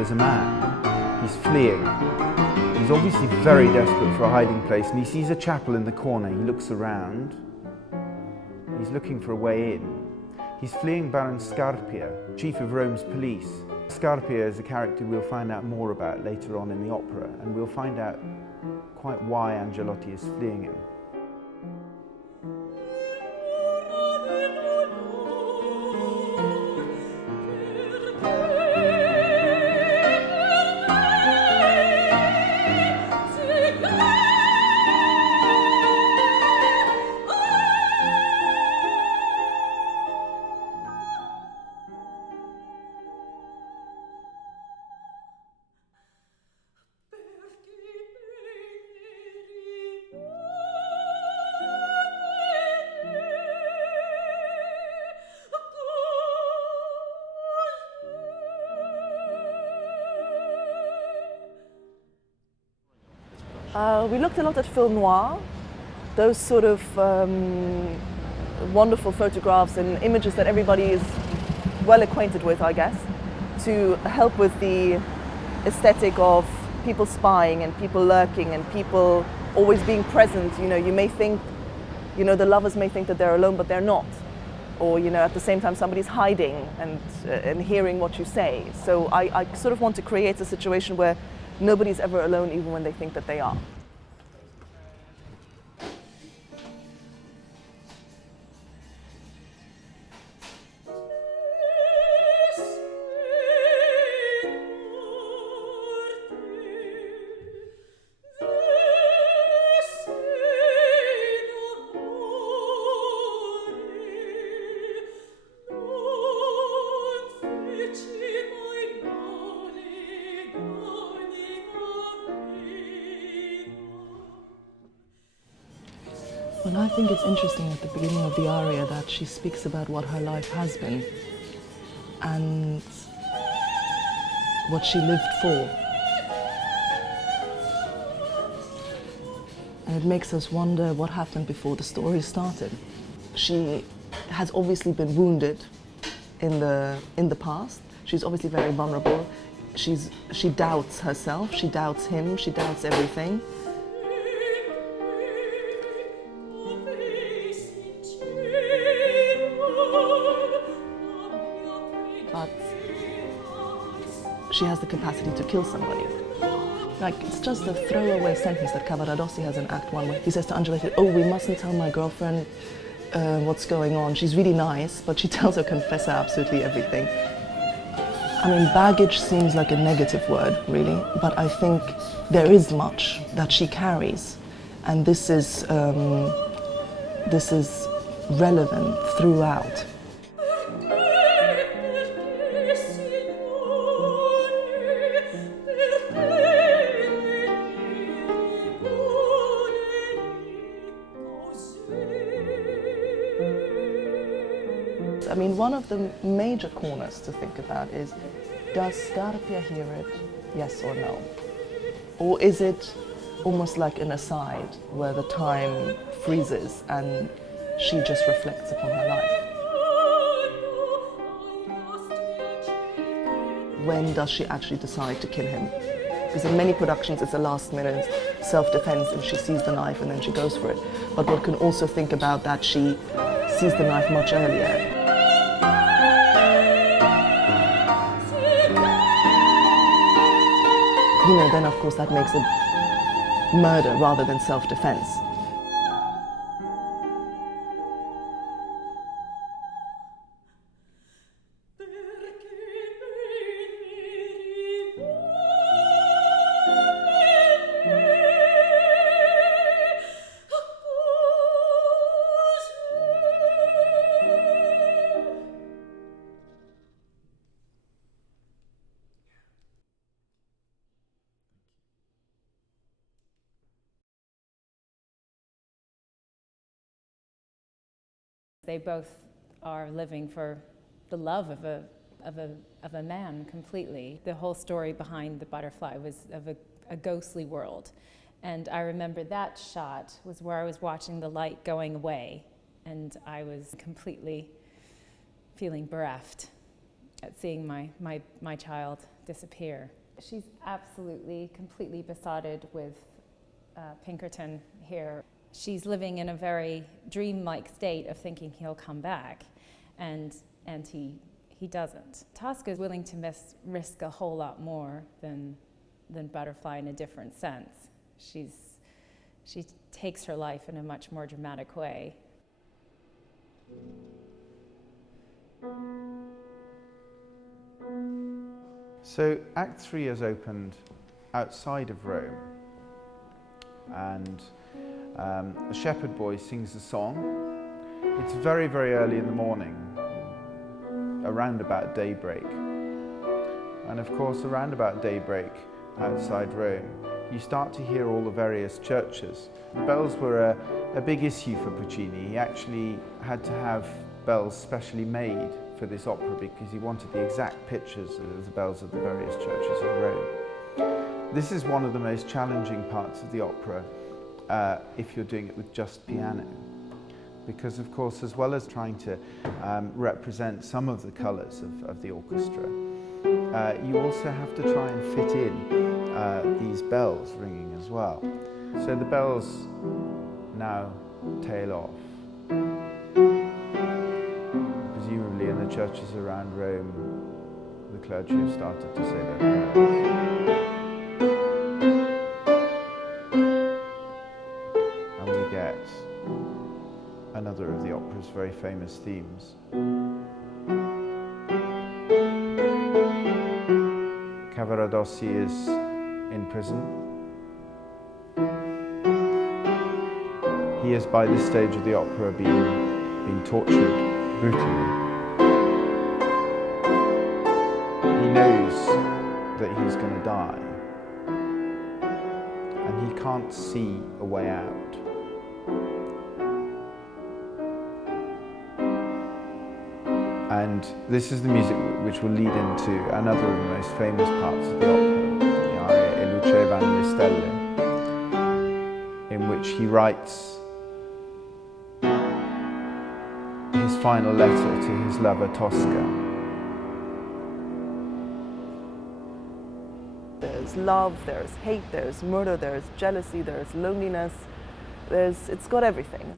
there's a man. He's fleeing. He's obviously very desperate for a hiding place, and he sees a chapel in the corner. He looks around. He's looking for a way in. He's fleeing Baron Scarpia, chief of Rome's police. Scarpia is a character we'll find out more about later on in the opera, and we'll find out quite why Angelotti is fleeing him. We looked a lot at film noir, those sort of wonderful photographs and images that everybody is well acquainted with, I guess, to help with the aesthetic of people spying and people lurking and people always being present. You know, you may think, you know, the lovers may think that they're alone, but they're not. Or, you know, at the same time somebody's hiding and hearing what you say. So I sort of want to create a situation where nobody's ever alone, even when they think that they are. Well, I think it's interesting at the beginning of the aria that she speaks about what her life has been and what she lived for. And it makes us wonder what happened before the story started. She has obviously been wounded in the past. She's obviously very vulnerable. She doubts herself, she doubts him, she doubts everything. But she has the capacity to kill somebody. Like, it's just a throwaway sentence that Cavaradossi has in Act 1 where he says to Angelotti, oh, we mustn't tell my girlfriend what's going on. She's really nice, but she tells her confessor absolutely everything. I mean, baggage seems like a negative word, really, but I think there is much that she carries, and this is relevant throughout. I mean, one of the major corners to think about is, does Scarpia hear it, yes or no? Or is it almost like an aside where the time freezes and she just reflects upon her life? When does she actually decide to kill him? Because in many productions it's a last-minute self-defense and she sees the knife and then she goes for it. But one can also think about that she sees the knife much earlier. You know, then of course that makes it murder rather than self-defense. They both are living for the love of a man completely. The whole story behind the butterfly was of a ghostly world. And I remember that shot was where I was watching the light going away and I was completely feeling bereft. at seeing my child disappear. She's absolutely, completely besotted with Pinkerton here. She's living in a very dreamlike state of thinking he'll come back, and he doesn't. TOSCA is willing to risk a whole lot more than Butterfly in a different sense. She takes her life in a much more dramatic way. So Act 3 has opened outside of Rome, and a shepherd boy sings a song. It's very, very early in the morning, around about daybreak. And of course, around about daybreak, outside Rome, you start to hear all the various churches. The bells were a big issue for Puccini. He actually had to have bells specially made for this opera because he wanted the exact pictures of the bells of the various churches in Rome. This is one of the most challenging parts of the opera if you're doing it with just piano. Because of course, as well as trying to represent some of the colours of the orchestra, you also have to try and fit in these bells ringing as well. So the bells now tail off. Presumably in the churches around Rome, the clergy have started to say their prayers. And we get another of the opera's very famous themes. Cavaradossi is in prison. He has by this stage of the opera been tortured brutally. He knows that he's going to die, and he can't see a way out. And this is the music which will lead into another of the most famous parts of the opera, the aria E lucevano le stelle, in which he writes his final letter to his lover Tosca. There's love, there's hate, there's murder, there's jealousy, there's loneliness. It's got everything.